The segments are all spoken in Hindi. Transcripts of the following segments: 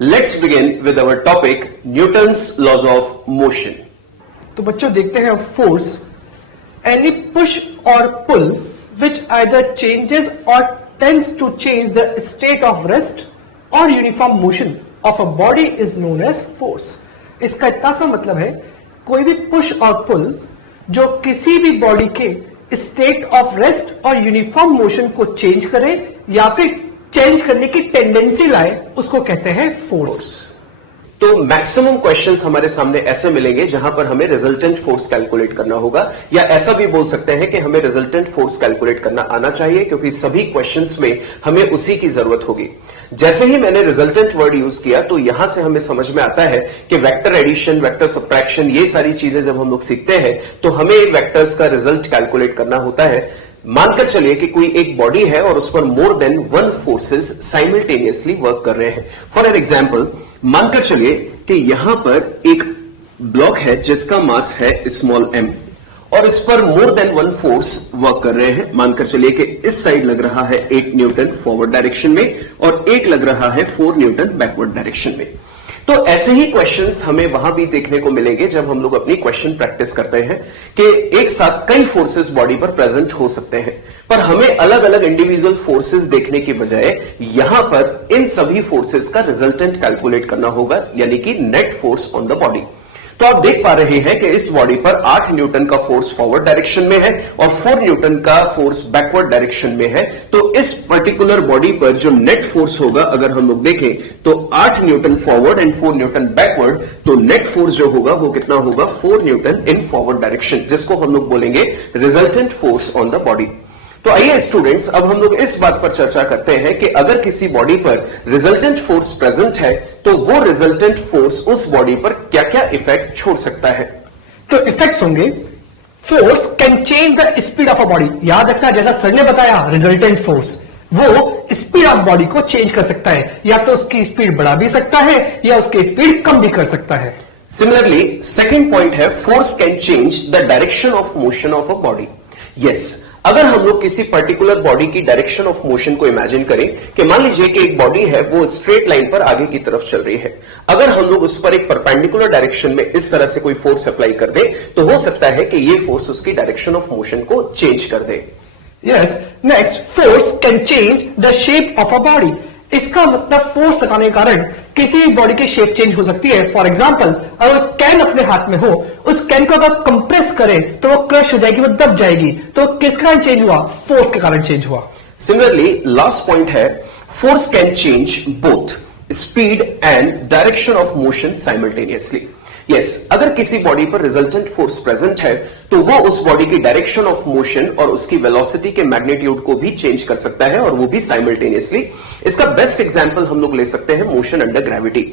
Let's begin with our topic Newton's laws of motion. तो बच्चों देखते हैं फोर्स एनी पुश और पुल विच आइदर चेंजेस और tends to change the state of rest और uniform motion of a body is known as force. इसका इतना सा मतलब है कोई भी पुश और पुल जो किसी भी बॉडी के स्टेट ऑफ रेस्ट और यूनिफॉर्म मोशन को चेंज करे या फिर चेंज करने की टेंडेंसी लाए उसको कहते हैं फोर्स। तो मैक्सिमम क्वेश्चंस हमारे सामने ऐसे मिलेंगे जहां पर हमें रिजल्टेंट फोर्स कैलकुलेट करना होगा, या ऐसा भी बोल सकते हैं कि हमें रिजल्टेंट फोर्स कैलकुलेट करना आना चाहिए, क्योंकि सभी क्वेश्चंस में हमें उसी की जरूरत होगी। जैसे ही मैंने रिजल्टेंट वर्ड यूज किया तो यहां से हमें समझ में आता है कि वेक्टर एडिशन, वेक्टर सब्ट्रैक्शन, ये सारी चीजें जब हम लोग सीखते हैं तो हमें वेक्टर्स का रिजल्ट कैलकुलेट करना होता है। मानकर चलिए कि कोई एक बॉडी है और उस पर more than one forces simultaneously work कर रहे हैं। फॉर एन एग्जाम्पल, मानकर चलिए कि यहां पर एक ब्लॉक है जिसका मास है स्मॉल m और इस पर more than one force work कर रहे हैं। मानकर चलिए कि इस साइड लग रहा है 8 न्यूटन फॉरवर्ड डायरेक्शन में और एक लग रहा है 4 न्यूटन बैकवर्ड डायरेक्शन में। तो ऐसे ही क्वेश्चंस हमें वहां भी देखने को मिलेंगे जब हम लोग अपनी क्वेश्चन प्रैक्टिस करते हैं कि एक साथ कई फोर्सेस बॉडी पर प्रेजेंट हो सकते हैं, पर हमें अलग अलग इंडिविजुअल फोर्सेस देखने की बजाय यहां पर इन सभी फोर्सेस का रिजल्टेंट कैलकुलेट करना होगा, यानी कि net force on the body. तो आप देख पा रहे हैं कि इस बॉडी पर 8 न्यूटन का फोर्स फॉरवर्ड डायरेक्शन में है और 4 न्यूटन का फोर्स बैकवर्ड डायरेक्शन में है। तो इस पर्टिकुलर बॉडी पर जो नेट फोर्स होगा, अगर हम लोग देखें तो 8 Newton forward and 4 Newton backward, तो नेट फोर्स जो होगा वो कितना होगा? 4 न्यूटन इन फॉरवर्ड डायरेक्शन, जिसको हम लोग बोलेंगे resultant force on the body. तो आइए स्टूडेंट्स, अब हम लोग इस बात पर चर्चा करते हैं कि अगर किसी बॉडी पर रिजल्टेंट फोर्स प्रेजेंट है तो वो रिजल्टेंट फोर्स उस बॉडी पर क्या क्या इफेक्ट छोड़ सकता है। तो इफेक्ट्स होंगे, force can change the speed of a body. याद रखना, जैसा सर ने बताया, रिजल्टेंट फोर्स वो स्पीड ऑफ बॉडी को चेंज कर सकता है, या तो उसकी स्पीड बढ़ा भी सकता है या उसकी स्पीड कम भी कर सकता है। सिमिलरली सेकेंड पॉइंट है force can change the direction of motion of a body. Yes, अगर हम लोग किसी पर्टिकुलर बॉडी की डायरेक्शन ऑफ मोशन को इमेजिन करें कि मान लीजिए कि एक बॉडी है वो स्ट्रेट लाइन पर आगे की तरफ चल रही है, अगर हम लोग उस पर एक परपेंडिकुलर डायरेक्शन में इस तरह से कोई फोर्स अप्लाई कर दे तो हो सकता है कि ये फोर्स उसकी डायरेक्शन ऑफ मोशन को चेंज कर दे। Yes, next, force can change the shape of a body. इसका मतलब फोर्स लगाने के कारण किसी बॉडी की शेप चेंज हो सकती है। फॉर एग्जाम्पल, अगर कैन अपने हाथ में हो, उस कैन को अगर कंप्रेस करें तो वो क्रश हो जाएगी, वो दब जाएगी। तो किस कारण चेंज हुआ? फोर्स के कारण चेंज हुआ। सिमिलरली लास्ट पॉइंट है force can change both speed and direction of motion simultaneously. Yes, अगर किसी बॉडी पर रिजल्टेंट फोर्स प्रेजेंट है तो वो उस बॉडी की डायरेक्शन ऑफ मोशन और उसकी वेलोसिटी के मैग्नीट्यूड को भी चेंज कर सकता है, और वो भी साइमल्टेनियसली। इसका बेस्ट एग्जांपल हम लोग ले सकते हैं मोशन अंडर ग्रेविटी।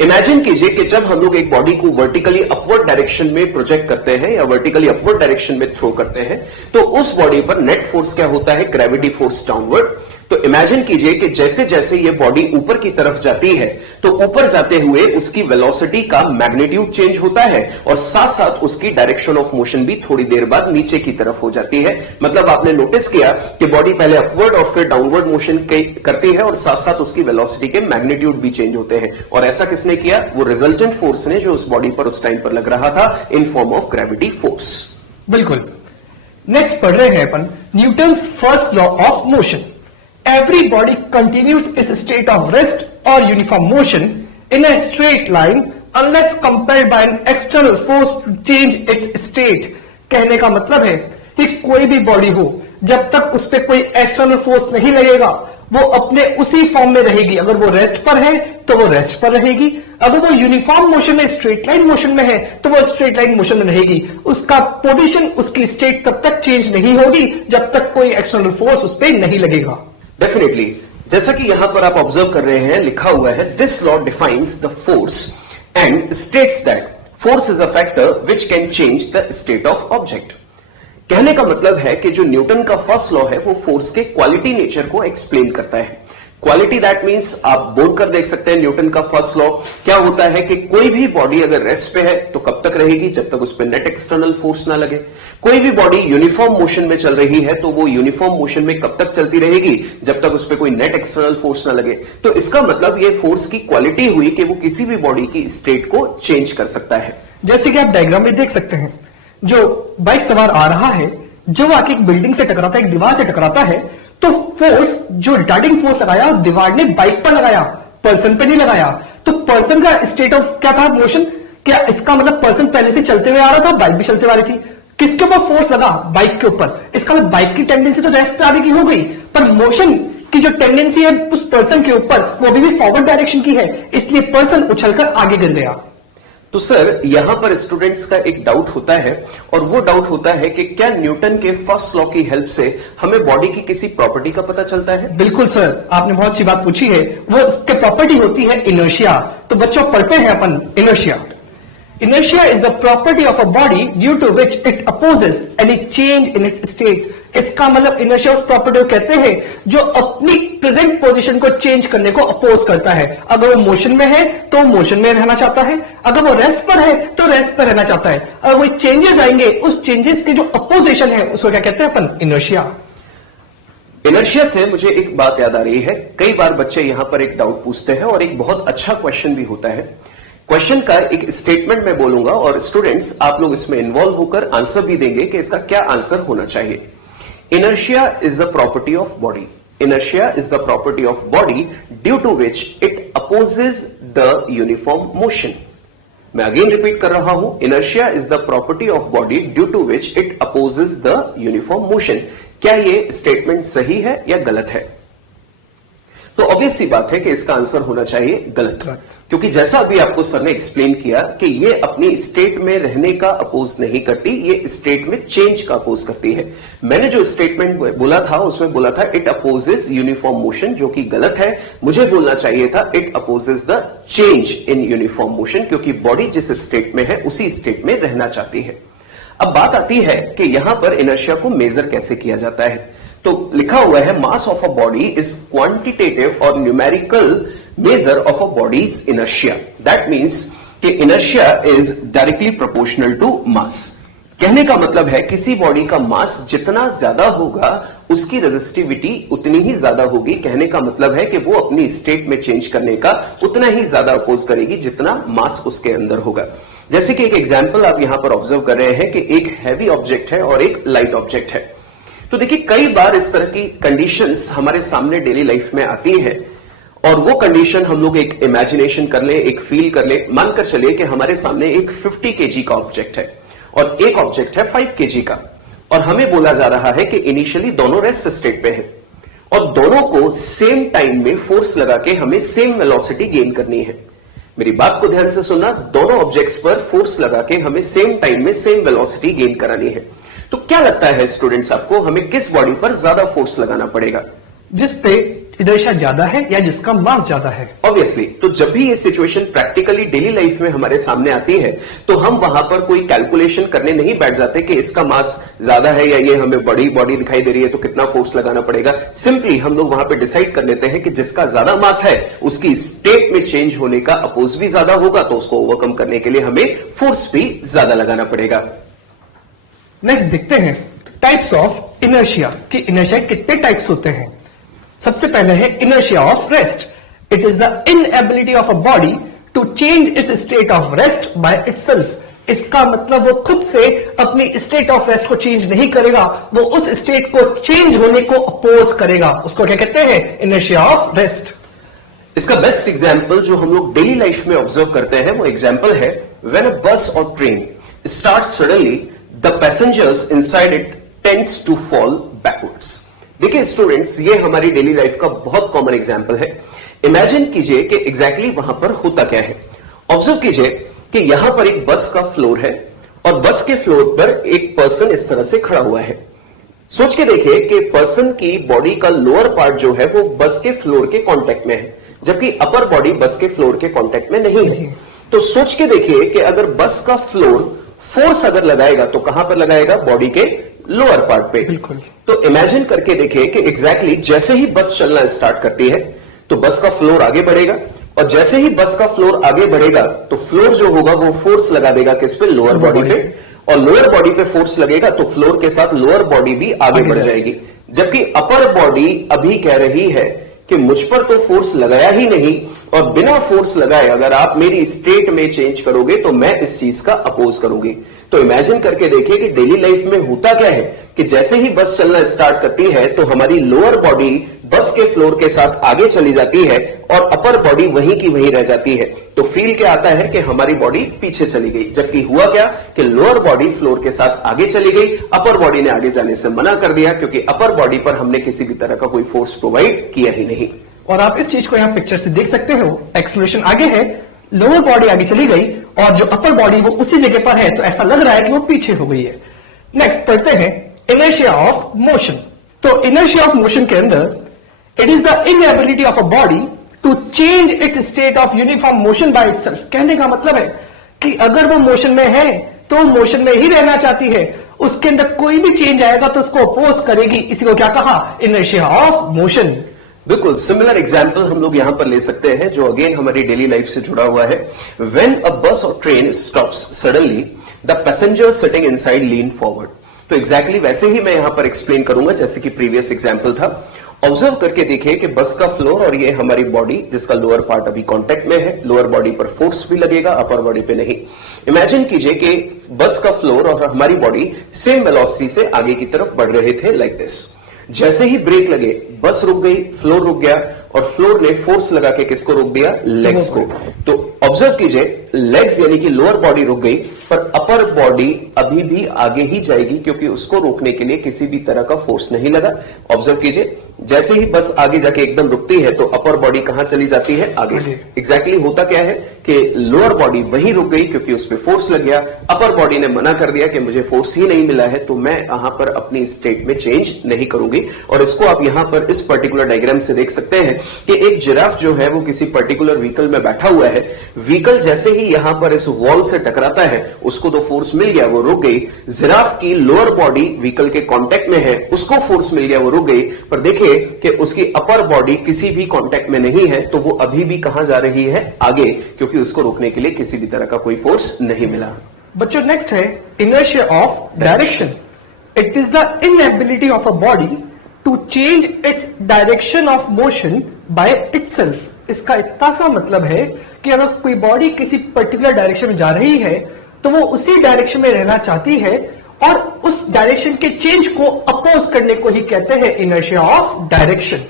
इमेजिन कीजिए कि जब हम लोग एक बॉडी को वर्टिकली अपवर्ड डायरेक्शन में प्रोजेक्ट करते हैं या वर्टिकली अपवर्ड डायरेक्शन में थ्रो करते हैं तो उस बॉडी पर नेट फोर्स क्या होता है? Gravity force downward. तो इमेजिन कीजिए कि जैसे जैसे ये बॉडी ऊपर की तरफ जाती है तो ऊपर जाते हुए उसकी वेलोसिटी का मैग्नीट्यूड चेंज होता है और साथ साथ उसकी डायरेक्शन ऑफ मोशन भी थोड़ी देर बाद नीचे की तरफ हो जाती है। मतलब आपने नोटिस किया कि बॉडी पहले अपवर्ड और फिर डाउनवर्ड मोशन करती है और साथ साथ उसकी वेलोसिटी के मैग्नीट्यूड भी चेंज होते हैं। और ऐसा किसने किया? वो रिजल्टेंट फोर्स ने, जो उस बॉडी पर उस टाइम पर लग रहा था in form of gravity force. बिल्कुल। नेक्स्ट पढ़ रहे हैं अपन Newton's first law of motion. Every body continues its state of rest or uniform motion in a straight line unless compelled by an external force to change its state। कहने का मतलब है कि कोई भी बॉडी हो, जब तक उस पर कोई एक्सटर्नल फोर्स नहीं लगेगा वो अपने उसी फॉर्म में रहेगी। अगर वो रेस्ट पर है तो वो रेस्ट पर रहेगी, अगर वो यूनिफॉर्म मोशन में, स्ट्रेट लाइन मोशन में है तो वो स्ट्रेट लाइन मोशन में रहेगी। उसका पोजीशन, उसकी स्टेट तब तक चेंज नहीं होगी जब तक कोई एक्सटर्नल फोर्स उस पर नहीं लगेगा। डेफिनेटली, जैसा कि यहां पर आप ऑब्जर्व कर रहे हैं, लिखा हुआ है this law defines the force and states that force is a factor which can change the state of object. कहने का मतलब है कि जो न्यूटन का फर्स्ट लॉ है वो फोर्स के क्वालिटी नेचर को एक्सप्लेन करता है। क्वालिटी दैट मींस आप बोलकर देख सकते हैं न्यूटन का फर्स्ट लॉ क्या होता है कि कोई भी बॉडी अगर रेस्ट पे है तो कब तक रहेगी? जब तक उस पर नेट एक्सटर्नल फोर्स ना लगे। कोई भी बॉडी यूनिफॉर्म मोशन में चल रही है तो वो यूनिफॉर्म मोशन में कब तक चलती रहेगी, जब तक उस पर कोई नेट एक्सटर्नल फोर्स ना लगे। तो इसका मतलब ये फोर्स की क्वालिटी हुई कि वो किसी भी बॉडी की स्टेट को चेंज कर सकता है। जैसे कि आप डायग्राम में देख सकते हैं, जो बाइक सवार आ रहा है, जो आके एक बिल्डिंग से टकराता है, एक दीवार से टकराता है, तो फोर्स जो रिटार्डिंग फोर्स लगाया दीवार ने बाइक पर लगाया, पर्सन पे नहीं लगाया। तो पर्सन का स्टेट ऑफ क्या था, मोशन। क्या इसका मतलब पर्सन पहले से चलते हुए आ रहा था, बाइक भी चलते हुए आ रही थी। किसके ऊपर फोर्स लगा, बाइक के ऊपर। इसका मतलब बाइक की टेंडेंसी तो रेस्ट पे आने की हो गई, पर मोशन की जो टेंडेंसी है उस पर्सन के ऊपर वो भी फॉरवर्ड डायरेक्शन की है, इसलिए पर्सन उछलकर आगे गिर गया। तो सर यहां पर स्टूडेंट्स का एक डाउट होता है, और वो डाउट होता है कि क्या न्यूटन के फर्स्ट लॉ की हेल्प से हमें बॉडी की किसी प्रॉपर्टी का पता चलता है? बिल्कुल सर, आपने बहुत अच्छी बात पूछी है। वो इसके प्रॉपर्टी होती है इनर्शिया। तो बच्चों पढ़ते हैं अपन inertia. Inertia is the property of a body due to which it opposes any change in its state. इसका मतलब inertia उस प्रॉपर्टी को कहते हैं जो अपनी प्रेजेंट पोजीशन को चेंज करने को अपोज करता है। अगर वो मोशन में है तो मोशन में रहना चाहता है, अगर वो रेस्ट पर है तो रेस्ट पर रहना चाहता है। अगर वो चेंजेस आएंगे, उस चेंजेस के जो अपोजिशन है उसको क्या कहते हैं अपन, इनर्शिया। इनर्शिया से मुझे एक बात याद आ रही है, कई बार बच्चे यहां पर एक डाउट पूछते हैं और एक बहुत अच्छा क्वेश्चन भी होता है। क्वेश्चन का एक स्टेटमेंट मैं बोलूंगा और स्टूडेंट्स आप लोग इसमें इन्वॉल्व होकर आंसर भी देंगे कि इसका क्या आंसर होना चाहिए। Inertia is the property of body. Inertia is the property of body due to which it opposes the uniform motion. मैं अगेन रिपीट कर रहा हूं, inertia is the property of body due to which it opposes the uniform motion. क्या ये स्टेटमेंट सही है या गलत है? तो ऑब्वियस सी बात है कि इसका आंसर होना चाहिए गलत, क्योंकि जैसा अभी आपको सर ने एक्सप्लेन किया कि ये अपनी स्टेट में रहने का अपोज नहीं करती, ये स्टेट में चेंज का अपोज करती है। मैंने जो स्टेटमेंट बोला था उसमें बोला था इट अपोजेस यूनिफॉर्म मोशन, जो कि गलत है। मुझे बोलना चाहिए था it opposes the change in uniform motion, क्योंकि बॉडी जिस स्टेट में है उसी स्टेट में रहना चाहती है। अब बात आती है कि यहां पर इनर्शिया को मेजर कैसे किया जाता है। तो लिखा हुआ है mass of a body is quantitative और numerical measure of a body's inertia. That means कि inertia is directly proportional to mass. कहने का मतलब है किसी बॉडी का मास जितना ज्यादा होगा उसकी रेजिस्टिविटी उतनी ही ज्यादा होगी। कहने का मतलब है कि वो अपनी स्टेट में चेंज करने का उतना ही ज्यादा अपोज करेगी जितना मास उसके अंदर होगा। जैसे कि एक एग्जाम्पल आप यहां पर ऑब्जर्व कर रहे हैं कि एक हैवी ऑब्जेक्ट है और एक लाइट ऑब्जेक्ट है। तो देखिए कई बार इस तरह की कंडीशंस हमारे सामने डेली लाइफ में आती है और वो कंडीशन हम लोग एक इमेजिनेशन कर ले, एक फील कर ले। मानकर चलिए कि हमारे सामने एक 50 केजी का ऑब्जेक्ट है और एक ऑब्जेक्ट है 5 केजी का, और हमें बोला जा रहा है कि इनिशियली दोनों रेस्ट स्टेट पे है और दोनों को सेम टाइम में फोर्स लगा के हमें सेम वेलोसिटी गेन करनी है। मेरी बात को ध्यान से सुनना, दोनों ऑब्जेक्ट्स पर फोर्स लगा के हमें सेम टाइम में सेम वेलोसिटी गेन करानी है। तो क्या लगता है स्टूडेंट्स आपको, हमें किस बॉडी पर ज्यादा फोर्स लगाना पड़ेगा? जिस पे इनर्शिया ज्यादा है या जिसका मास ज्यादा है। ऑब्वियसली, तो जब भी ये सिचुएशन प्रैक्टिकली डेली लाइफ में हमारे सामने आती है तो हम वहां पर कोई कैलकुलेशन करने नहीं बैठ जाते कि इसका मास ज्यादा है या ये हमें बड़ी बॉडी दिखाई दे रही है तो कितना फोर्स लगाना पड़ेगा। सिंपली हम लोग वहां पे डिसाइड कर लेते हैं कि जिसका ज्यादा मास है उसकी स्टेट में चेंज होने का अपोज भी ज्यादा होगा, तो उसको ओवरकम करने के लिए हमें फोर्स भी ज्यादा लगाना पड़ेगा। नेक्स्ट देखते हैं टाइप्स ऑफ इनर्शिया, कि इनर्शिया कितने टाइप्स होते हैं। सबसे पहले है inertia of rest. It is the inability of a body to change its state of rest by itself. इसका मतलब वो खुद से अपनी स्टेट ऑफ रेस्ट को चेंज नहीं करेगा, वो उस स्टेट को चेंज होने को अपोज करेगा। उसको क्या कहते हैं, इनर्शिया ऑफ रेस्ट। इसका बेस्ट एग्जाम्पल जो हम लोग डेली लाइफ में ऑब्जर्व करते हैं वो एग्जाम्पल है व्हेन अ बस और train start suddenly the passengers inside it tends to fall backwards. देखिए स्टूडेंट्स, ये हमारी डेली लाइफ का बहुत कॉमन एग्जाम्पल है। इमेजिन कीजिए कि एग्जैक्टली वहां पर होता क्या है। ऑब्जर्व कीजिए कि यहां पर एक बस का फ्लोर है और बस के फ्लोर पर एक पर्सन इस तरह से खड़ा हुआ है। सोच के देखिए कि पर्सन की बॉडी का लोअर पार्ट जो है वो बस के फ्लोर के कांटेक्ट में है, जबकि अपर बॉडी बस के फ्लोर के कांटेक्ट में नहीं है। तो सोच के देखिए कि अगर बस का फ्लोर फोर्स अगर लगाएगा तो कहां पर लगाएगा, बॉडी के लोअर पार्ट पे। बिल्कुल। तो इमेजिन करके देखिए कि एग्जैक्टली जैसे ही बस चलना स्टार्ट करती है तो बस का फ्लोर आगे बढ़ेगा, और जैसे ही बस का फ्लोर आगे बढ़ेगा तो फ्लोर जो होगा वो फोर्स लगा देगा किस पे, लोअर बॉडी पे, और लोअर बॉडी पे फोर्स लगेगा तो फ्लोर के साथ लोअर बॉडी भी आगे बढ़ जाएगी, जबकि अपर बॉडी अभी कह रही है कि मुझ पर तो फोर्स लगाया ही नहीं और बिना फोर्स लगाए अगर आप मेरी स्टेट में चेंज करोगे तो मैं इस चीज का अपोज करूंगी। तो इमेजिन करके देखिए कि डेली लाइफ में होता क्या है कि जैसे ही बस चलना स्टार्ट करती है तो हमारी लोअर बॉडी बस के फ्लोर के साथ आगे चली जाती है और अपर बॉडी वहीं की वहीं रह जाती है। तो फील क्या आता है कि हमारी बॉडी पीछे चली गई, जबकि हुआ क्या कि लोअर बॉडी फ्लोर के साथ आगे चली गई, अपर बॉडी ने आगे जाने से मना कर दिया क्योंकि अपर बॉडी पर हमने किसी भी तरह का कोई फोर्स प्रोवाइड किया ही नहीं। और आप इस चीज को यहाँ पिक्चर से देख सकते हो, एक्सेलरेशन आगे है, लोअर बॉडी आगे चली गई और जो अपर बॉडी वो उसी जगह पर है, तो ऐसा लग रहा है कि वो पीछे हो गई है। नेक्स्ट पढ़ते हैं इनर्शिया ऑफ मोशन। तो इनर्शिया ऑफ मोशन के अंदर it is the inability of a body to change its state of uniform motion by itself. कहने का मतलब है कि अगर वो मोशन में है तो मोशन में ही रहना चाहती है, उसके अंदर कोई भी चेंज आएगा तो उसको अपोज करेगी। इसी को क्या कहा? Inertia of motion. बिल्कुल सिमिलर एग्जाम्पल हम लोग यहां पर ले सकते हैं जो अगेन हमारी डेली लाइफ से जुड़ा हुआ है। व्हेन अ बस और train stops suddenly the passenger sitting inside lean forward. तो एग्जैक्टली वैसे ही मैं यहां पर एक्सप्लेन करूंगा जैसे कि प्रीवियस एग्जाम्पल था। ऑब्जर्व करके देखिए कि बस का फ्लोर और ये हमारी बॉडी जिसका लोअर पार्ट अभी कांटेक्ट में है, लोअर बॉडी पर फोर्स भी लगेगा, अपर बॉडी पे नहीं। इमेजिन कीजिए कि बस का फ्लोर और हमारी बॉडी सेम वेलोसिटी से आगे की तरफ बढ़ रहे थे लाइक दिस। जैसे ही ब्रेक लगे बस रुक गई, फ्लोर रुक गया और फ्लोर ने फोर्स लगा के किसको रोक दिया? लेग्स को। तो ऑब्जर्व कीजिए लेग्स यानी कि लोअर बॉडी रुक गई पर अपर बॉडी अभी भी आगे ही जाएगी क्योंकि उसको रोकने के लिए किसी भी तरह का फोर्स नहीं लगा। ऑब्जर्व कीजिए जैसे ही बस आगे जाके एकदम रुकती है तो अपर बॉडी कहां चली जाती है? आगे। एग्जैक्टली होता क्या है कि लोअर बॉडी वहीं रुक गई क्योंकि उस पर फोर्स लग गया, अपर बॉडी ने मना कर दिया कि मुझे फोर्स ही नहीं मिला है तो मैं यहां पर अपनी स्टेट में चेंज नहीं करूंगी। और इसको आप यहां पर इस पर्टिकुलर डायग्राम से देख सकते हैं कि एक जिराफ जो है वो किसी पर्टिकुलर व्हीकल में बैठा हुआ है, व्हीकल जैसे ही यहां पर इस वॉल से टकराता है उसको तो फोर्स मिल गया, वो रुक गई। जिराफ की लोअर बॉडी व्हीकल के कांटेक्ट में है, उसको फोर्स मिल गया, वो रुक गई। पर देखिए कि उसकी अपर बॉडी किसी भी कांटेक्ट में नहीं है तो वो अभी भी कहां जा रही है? आगे, क्योंकि उसको रोकने के लिए किसी भी तरह का कोई फोर्स नहीं मिला। बच्चों नेक्स्ट है inertia of direction. It is the inability of a body to change its direction of motion by itself. इसका इतना सा मतलब है कि अगर कोई बॉडी किसी पर्टिकुलर डायरेक्शन में जा रही है तो वो उसी डायरेक्शन में रहना चाहती है और उस डायरेक्शन के चेंज को अपोज करने को ही कहते हैं इनर्शिया ऑफ डायरेक्शन।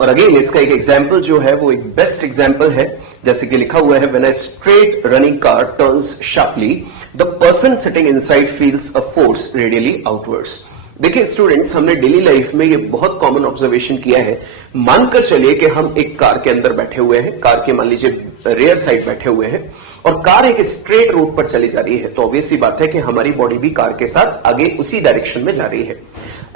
और अगेन इसका एक एग्जाम्पल जो है वो एक बेस्ट एग्जाम्पल है, जैसे कि लिखा हुआ है when a straight running car turns sharply the person sitting inside feels a force radially outwards. देखिए स्टूडेंट्स, हमने डेली लाइफ में ये बहुत कॉमन ऑब्जर्वेशन किया है। मानकर चलिए कि हम एक कार के अंदर बैठे हुए हैं, कार के मान लीजिए रेयर साइड बैठे हुए हैं और कार एक स्ट्रेट रोड पर चली जा रही है, तो ऑब्वियस सी बात है कि हमारी बॉडी भी कार के साथ आगे उसी डायरेक्शन में जा रही है।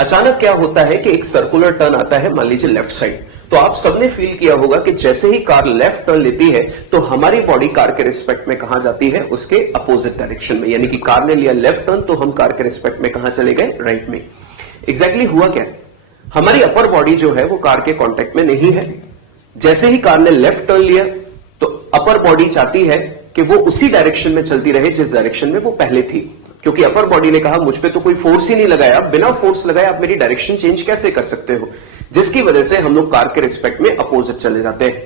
अचानक क्या होता है कि एक सर्कुलर टर्न आता है, मान लीजिए लेफ्ट साइड। तो आप सबने फील किया होगा कि जैसे ही कार लेफ्ट टर्न लेती है तो हमारी बॉडी कार के रिस्पेक्ट में कहां जाती है? उसके अपोजिट डायरेक्शन में। यानी कि कार ने लिया लेफ्ट टर्न तो हम कार के रिस्पेक्ट में कहां चले गए? राइट में। एग्जैक्टली हुआ क्या? हमारी अपर बॉडी जो है वो कार के कांटेक्ट में नहीं है। जैसे ही कार ने लेफ्ट टर्न लिया तो अपर बॉडी चाहती है कि वो उसी डायरेक्शन में चलती रहे जिस डायरेक्शन में वो पहले थी, क्योंकि अपर बॉडी ने कहा मुझ पे तो कोई फोर्स ही नहीं लगाया, बिना फोर्स लगाए आप मेरी डायरेक्शन चेंज कैसे कर सकते हो? जिसकी वजह से हम लोग कार के रिस्पेक्ट में अपोजिट चले जाते हैं।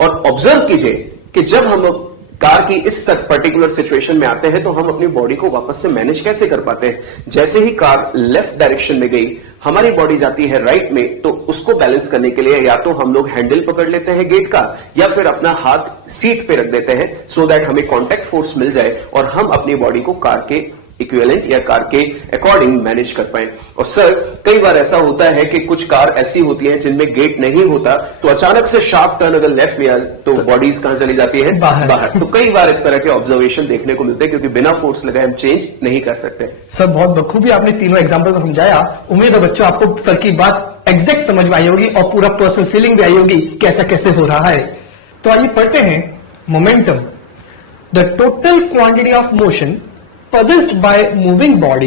और ऑब्जर्व कीजिए कि जब हम लोग कार की इस पर्टिकुलर सिचुएशन में आते हैं तो हम अपनी बॉडी को वापस से मैनेज कैसे कर पाते हैं? जैसे ही कार लेफ्ट डायरेक्शन में गई, हमारी बॉडी जाती है राइट में, तो उसको बैलेंस करने के लिए या तो हम लोग हैंडल पकड़ लेते हैं गेट का या फिर अपना हाथ सीट पे रख देते हैं सो दैट हमें कॉन्टैक्ट फोर्स मिल जाए और हम अपनी बॉडी को कार के इक्विवेलेंट या कार के अकॉर्डिंग मैनेज कर पाए। और सर कई बार ऐसा होता है कि कुछ कार ऐसी होती हैं जिनमें गेट नहीं होता, तो अचानक से शार्प टर्न अगर लेफ्ट में आए तो बॉडीज कहां चली जाती है? बाहर। तो कई बार इस तरह के ऑब्जर्वेशन देखने को मिलते हैं क्योंकि बिना फोर्स लगाए हम चेंज नहीं कर सकते। सर बहुत बखूबी आपने तीनों एग्जाम्पल को समझाया। उम्मीद है बच्चों आपको सर की बात एग्जैक्ट समझ में आई होगी और पूरा पर्सनल फीलिंग भी आई होगी कैसा कैसे हो रहा है। तो आइए पढ़ते हैं momentum. The total quantity of motion possessed by moving body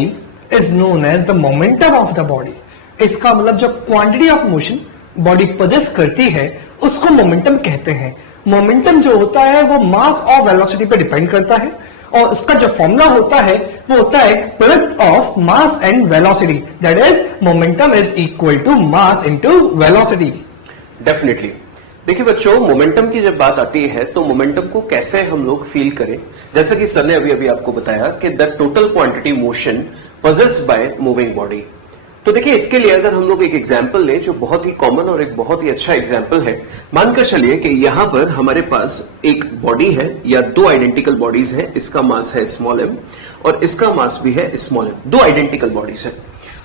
is known as the momentum of the body। इसका मतलब जो quantity of motion body possess करती है उसको मोमेंटम कहते हैं। मोमेंटम जो होता है वो मास और वेलोसिटी पे डिपेंड करता है और उसका जो फॉर्मूला होता है वो होता है product of mass and velocity, that is momentum is equal to mass into velocity. Definitely. देखिए बच्चों, मोमेंटम की जब बात आती है तो मोमेंटम को कैसे हम लोग फील करें, जैसा कि सर ने अभी अभी आपको बताया कि the total quantity motion possessed by moving body. तो देखिए इसके लिए अगर हम लोग एक एग्जाम्पल लें जो बहुत ही कॉमन और एक बहुत ही अच्छा एग्जाम्पल है, मानकर चलिए कि यहां पर हमारे पास एक बॉडी है या दो आइडेंटिकल बॉडीज है, इसका मास है स्मॉल m और इसका मास भी है स्मॉल m, दो आइडेंटिकल बॉडीज है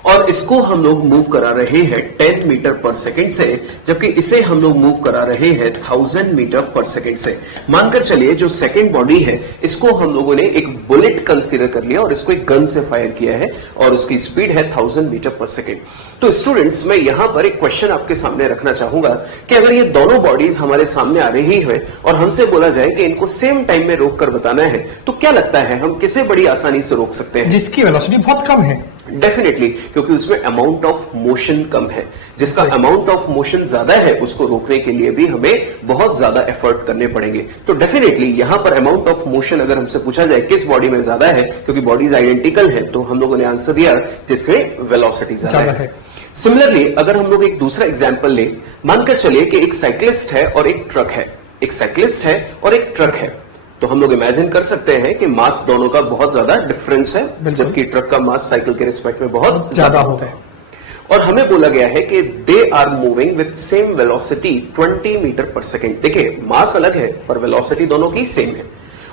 और इसको हम लोग मूव करा रहे हैं 10 मीटर पर सेकंड से, जबकि इसे हम लोग मूव करा रहे हैं 1000 मीटर पर सेकंड से। मानकर चलिए जो सेकंड बॉडी है इसको हम लोगों ने एक बुलेट कंसीडर कर लिया और इसको एक गन से फायर किया है और उसकी स्पीड है 1000 मीटर पर सेकंड। तो स्टूडेंट्स, मैं यहां पर एक क्वेश्चन आपके सामने रखना चाहूंगा कि अगर ये दोनों बॉडीज हमारे सामने आ रही है और हमसे बोला जाए कि इनको सेम टाइम में रोक कर बताना है, तो क्या लगता है हम किसे बड़ी आसानी से रोक सकते हैं? जिसकी वेलोसिटी बहुत कम है। डेफिनेटली, क्योंकि उसमें अमाउंट ऑफ मोशन कम है। जिसका अमाउंट ऑफ मोशन ज्यादा है उसको रोकने के लिए भी हमें बहुत ज्यादा एफर्ट करने पड़ेंगे। तो डेफिनेटली यहां पर अमाउंट ऑफ मोशन अगर हमसे पूछा जाए किस बॉडी में ज्यादा है, क्योंकि बॉडीज आइडेंटिकल है, तो हम लोगों ने आंसर दिया जिसमें वेलोसिटी ज्यादा है। सिमिलरली अगर हम लोग एक दूसरा एग्जाम्पल ले, मानकर चलिए कि एक साइक्लिस्ट है और एक ट्रक है, एक साइक्लिस्ट है और एक ट्रक है, तो हम लोग इमेजिन कर सकते हैं कि मास दोनों का बहुत ज्यादा डिफरेंस है, जबकि ट्रक का मास साइकिल के रिस्पेक्ट में बहुत ज्यादा होता है। और हमें बोला गया है कि they are moving with same velocity 20 metre पर सेकेंड। देखिए मास अलग है पर वेलोसिटी दोनों की सेम है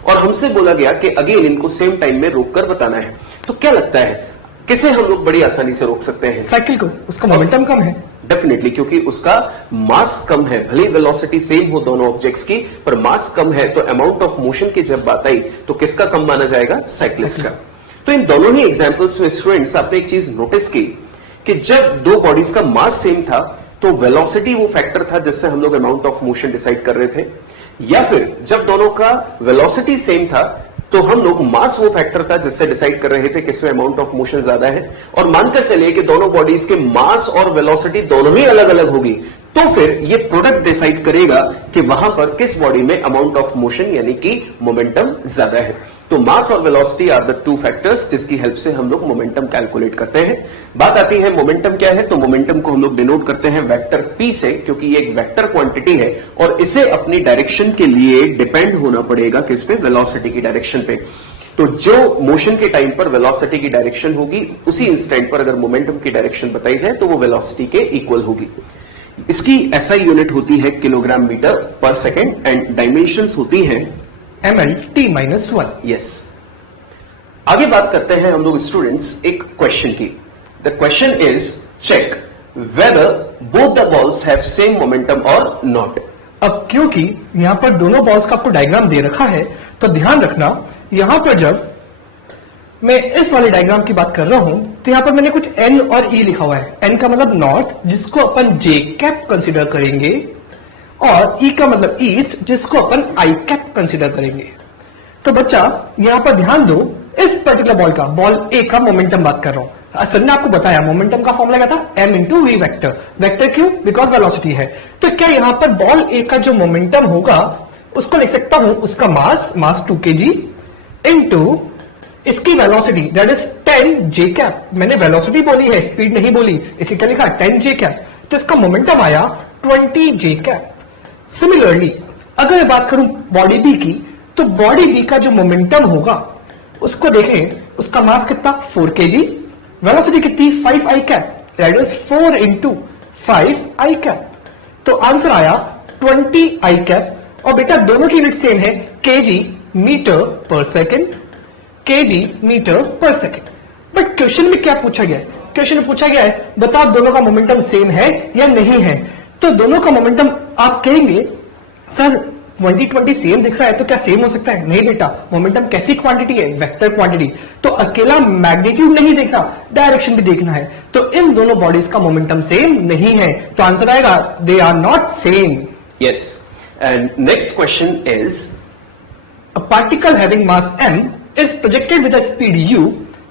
और हमसे बोला गया कि अगेन इनको सेम टाइम में रोककर बताना है। तो क्या लगता है किसे हम लोग बड़ी आसानी से रोक सकते हैं? साइकिल को, उसका मोमेंटम कम है। डेफिनेटली, क्योंकि उसका मास कम है। भले वेलोसिटी सेम हो दोनों ऑब्जेक्ट्स की, पर मास कम है, तो अमाउंट ऑफ मोशन की जब बात आई तो किसका कम माना जाएगा? साइक्लिस्ट का। तो इन दोनों ही एग्जांपल्स में स्टूडेंट्स आपने एक चीज नोटिस की कि जब दो बॉडीज का मास सेम था तो वेलोसिटी वो फैक्टर था जिससे हम लोग अमाउंट ऑफ मोशन डिसाइड कर रहे थे, या फिर जब दोनों का वेलोसिटी सेम था तो हम लोग मास वो फैक्टर था जिससे डिसाइड कर रहे थे किसमें अमाउंट ऑफ मोशन ज्यादा है। और मानकर चलिए कि दोनों बॉडीज के मास और वेलोसिटी दोनों ही अलग अलग होगी, तो फिर ये प्रोडक्ट डिसाइड करेगा कि वहां पर किस बॉडी में अमाउंट ऑफ मोशन यानी कि मोमेंटम ज्यादा है। तो मास और velocity are the two factors जिसकी हेल्प से हम लोग मोमेंटम कैलकुलेट करते हैं। बात आती है मोमेंटम क्या है, तो मोमेंटम को हम लोग डिनोट करते हैं वेक्टर p से, क्योंकि ये एक वेक्टर क्वांटिटी है और इसे अपनी डायरेक्शन के लिए डिपेंड होना पड़ेगा किस पे? वेलोसिटी की डायरेक्शन पे। तो जो मोशन के टाइम पर वेलोसिटी की डायरेक्शन होगी उसी इंस्टेंट पर अगर मोमेंटम की डायरेक्शन बताई जाए तो वो वेलोसिटी के इक्वल होगी। इसकी एसआई यूनिट होती है किलोग्राम मीटर पर सेकेंड एंड डायमेंशंस होती हैं ml/t-1। यस। आगे बात करते हैं हम लोग स्टूडेंट्स एक क्वेश्चन की। The question is check whether both the balls have same momentum और नॉट। अब क्योंकि यहां पर दोनों बॉल्स का आपको डायग्राम दे रखा है तो ध्यान रखना, यहां पर जब मैं इस वाले डायग्राम की बात कर रहा हूं तो यहां पर मैंने कुछ n और e लिखा हुआ है। n का मतलब नॉर्थ जिसको अपन j कैप कंसिडर करेंगे और e का मतलब ईस्ट जिसको अपन i कैप कंसिडर करेंगे। तो बच्चा यहां पर ध्यान दो, इस पर्टिकुलर बॉल का, बॉल ए का मोमेंटम बात कर रहा हूं। सर ने आपको बताया मोमेंटम का फॉर्मूला क्या था? m into v vector. Vector क्यों? बिकॉज वेलोसिटी है। तो क्या यहां पर बॉल ए का जो मोमेंटम होगा उसको लिख सकता हूं, उसका मास 2 kg इंटू इसकी velocity that is 10 j cap. मैंने वेलोसिटी बोली है, स्पीड नहीं बोली, इसी क्या लिखा? 10 j कैप। तो इसका मोमेंटम आया 20 j कैप। सिमिलरली अगर मैं बात करूं बॉडी बी की, तो बॉडी बी का जो मोमेंटम होगा उसको देखें, उसका मास कितना? 4 kg, वेलोसिटी कितनी? 5 i cap, that is 4 into 5 i cap. तो आंसर आया 20 i कैप। और बेटा दोनों की यूनिट सेम है, kg मीटर पर सेकेंड, kg मीटर पर सेकेंड। बट क्वेश्चन में क्या पूछा गया है? क्वेश्चन में पूछा गया है बताओ दोनों का मोमेंटम सेम है या नहीं है। तो दोनों का मोमेंटम आप कहेंगे सर 20-20 सेम दिख रहा है तो क्या सेम हो सकता है? नहीं बेटा, मोमेंटम कैसी क्वांटिटी है? Vector quantity. तो अकेला मैग्नीट्यूड नहीं देखना, डायरेक्शन भी देखना है। तो इन दोनों बॉडीज का मोमेंटम सेम नहीं है, तो आंसर आएगा they are not same. Yes. And next question is a particle having mass m is projected with a speed u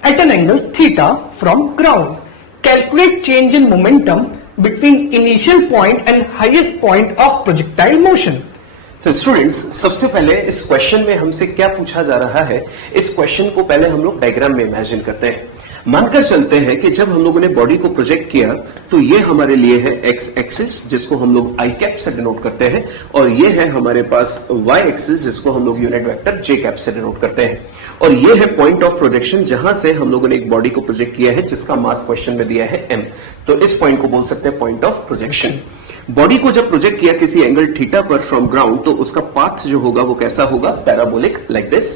at an angle theta from ground. Calculate change in momentum between initial point and highest point of projectile motion. तो स्टूडेंट्स, सबसे पहले इस क्वेश्चन में हमसे क्या पूछा जा रहा है, इस क्वेश्चन को पहले हम लोग डायग्राम में इमेजिन करते हैं। मानकर चलते हैं कि जब हम लोगों ने बॉडी को प्रोजेक्ट किया तो ये हमारे लिए है एक्स एक्सिस, जिसको हम लोग आई कैप से डिनोट करते हैं, और ये है हमारे पास वाई एक्सिस, जिसको हम लोग यूनिट वेक्टर जे कैप से डिनोट करते हैं, और ये है पॉइंट ऑफ प्रोजेक्शन जहां से हम लोगों ने एक बॉडी को प्रोजेक्ट किया है जिसका मास क्वेश्चन में दिया है m। तो इस पॉइंट को बोल सकते हैं पॉइंट ऑफ प्रोजेक्शन। बॉडी को जब प्रोजेक्ट किया किसी एंगल थीटा पर फ्रॉम ग्राउंड, तो उसका पाथ जो होगा वो कैसा होगा, पैराबोलिक, लाइक दिस।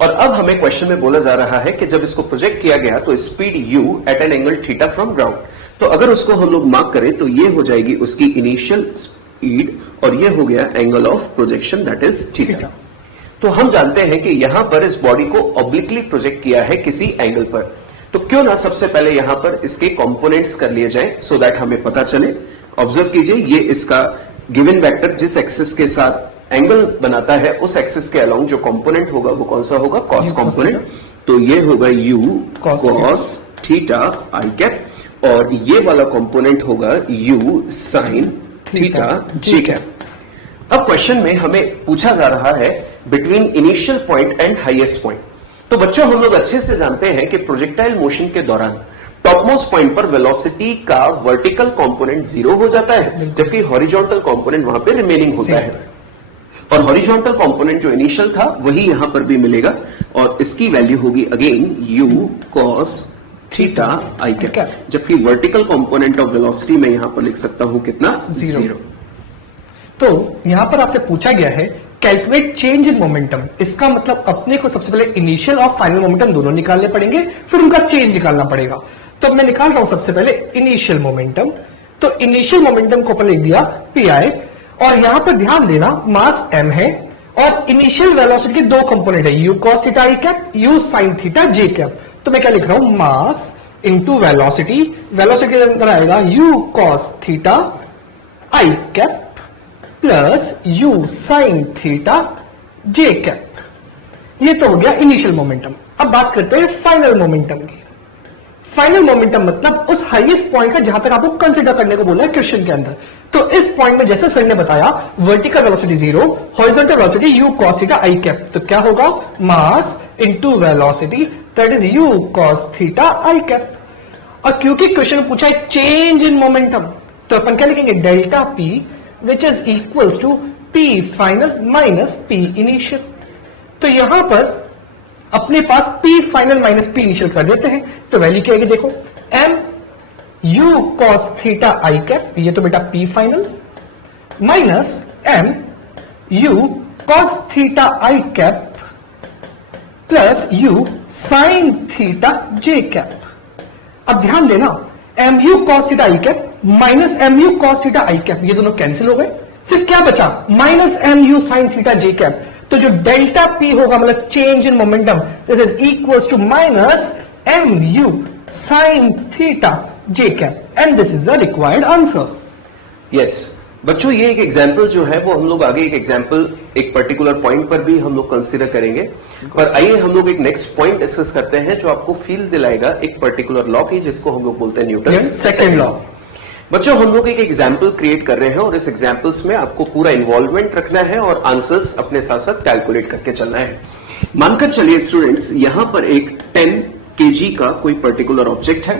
और अब हमें क्वेश्चन में बोला जा रहा है कि जब इसको प्रोजेक्ट किया गया तो speed u at an angle theta from ground, तो अगर उसको हम लोग मार्क करें तो ये हो जाएगी उसकी इनिशियल स्पीड, और ये हो गया angle of projection, that is theta. तो हम जानते हैं कि यहां पर इस बॉडी को ऑब्लिकली प्रोजेक्ट किया है किसी एंगल पर, तो क्यों ना सबसे पहले यहां पर इसके कंपोनेंट्स कर लिए जाएं सो दैट हमें पता चले। ऑब्जर्व कीजिए, ये इसका गिवन वेक्टर जिस एक्सिस के साथ एंगल बनाता है उस एक्सिस के अलोंग जो कंपोनेंट होगा वो कौन सा होगा, कॉस कंपोनेंट। तो ये होगा u cos theta I cap, और ये वाला कंपोनेंट होगा u sin theta J cap. अब क्वेश्चन में हमें पूछा जा रहा है between initial point and highest point. तो बच्चों, हम लोग अच्छे से जानते हैं कि प्रोजेक्टाइल मोशन के दौरान टॉपमोस्ट पॉइंट पर वेलोसिटी का वर्टिकल कंपोनेंट 0 हो जाता है, जबकि हॉरिजॉन्टल कंपोनेंट वहां पे रिमेनिंग होता है, और हॉरिजॉन्टल कंपोनेंट जो इनिशियल था वही यहां पर भी मिलेगा, और इसकी वैल्यू होगी again u cos theta I cap, जबकि वर्टिकल कंपोनेंट ऑफ वेलोसिटी में यहां पर लिख सकता हूं कितना, 0। तो यहां पर आपसे पूछा गया है कैलकुलेट चेंज इन मोमेंटम। इसका मतलब अपने को सबसे पहले इनिशियल और फाइनल मोमेंटम दोनों निकालने पड़ेंगे, फिर उनका चेंज निकालना पड़ेगा। तो अब मैं निकाल रहा हूं सबसे पहले इनिशियल मोमेंटम। तो इनिशियल मोमेंटम को अपन लिख दिया पी, और यहां पर ध्यान देना मास m है, और इनिशियल वेलोसिटी के दो कंपोनेंट है, u cos theta I cap, u sin theta J cap. तो मैं क्या लिख रहा हूं, मास इंटू वेलोसिटी, वेलोसिटी के अंदर आएगा u cos theta I cap plus u sin theta J cap. ये तो हो गया इनिशियल मोमेंटम। अब बात करते हैं फाइनल मोमेंटम की। फाइनल मोमेंटम मतलब उस हाईएस्ट पॉइंट का जहां तक आपको कंसीडर करने को बोला है क्वेश्चन के अंदर। तो इस पॉइंट में जैसे सर ने बताया vertical velocity 0, horizontal velocity u cos theta I cap, तो क्या होगा, mass into velocity, that is u cos theta I cap. और क्योंकि क्वेश्चन में पूछा है चेंज इन मोमेंटम, तो अपन क्या लिखेंगे, delta p which is equals to p final minus p initial. तो यहां पर अपने पास p final minus p initial कर देते हैं, तो वैल्यू क्या आएगी, देखो m u cos theta I cap, ये तो बेटा p final, minus m u cos theta I cap plus u sin theta J cap. अब ध्यान देना, m u cos theta I cap minus m u cos theta I cap, ये दोनों कैंसिल हो गए, सिर्फ क्या बचा, minus m u sin theta J cap. तो जो डेल्टा p होगा मतलब change in momentum, this is equals to minus m u sin theta J cap, and this is the required answer. Yes बच्चों, ये एक एग्जाम्पल जो है वो हम लोग आगे एक एग्जाम्पल एक पर्टिकुलर पॉइंट पर भी हम लोग कंसीडर करेंगे, पर आइए हम लोग एक नेक्स्ट पॉइंट डिस्कस करते हैं जो आपको फील दिलाएगा एक पर्टिकुलर लॉ की, जिसको हम लोग बोलते हैं न्यूटन सेकंड लॉ। बच्चों, हम लोग एक एग्जाम्पल क्रिएट कर रहे हैं, और इस एग्जाम्पल्स में आपको पूरा इन्वॉल्वमेंट रखना है और आंसर्स अपने साथ साथ कैलकुलेट करके चलना है। मानकर चलिए स्टूडेंट्स, यहां पर एक 10 kg का कोई पर्टिकुलर ऑब्जेक्ट है,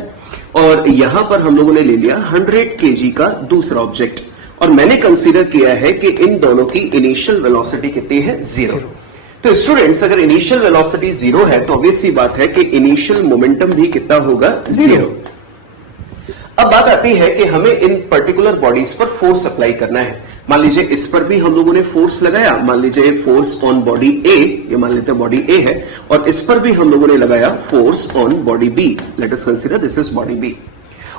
और यहां पर हम लोगों ने ले लिया 100 kg का दूसरा ऑब्जेक्ट, और मैंने कंसीडर किया है कि इन दोनों की इनिशियल वेलोसिटी कितनी है, 0। तो स्टूडेंट्स, अगर इनिशियल वेलोसिटी 0 है तो ऑब्वियस सी बात है कि इनिशियल मोमेंटम भी कितना होगा, 0। अब बात आती है कि हमें इन पर्टिकुलर बॉडीज पर फोर्स अप्लाई करना है। मान लीजिए इस पर भी हम लोगों ने फोर्स लगाया, मान लीजिए फोर्स ऑन बॉडी ए, ये मान लेते हैं बॉडी ए है, और इस पर भी हम लोगों ने लगाया force on body B, let us consider this is body B.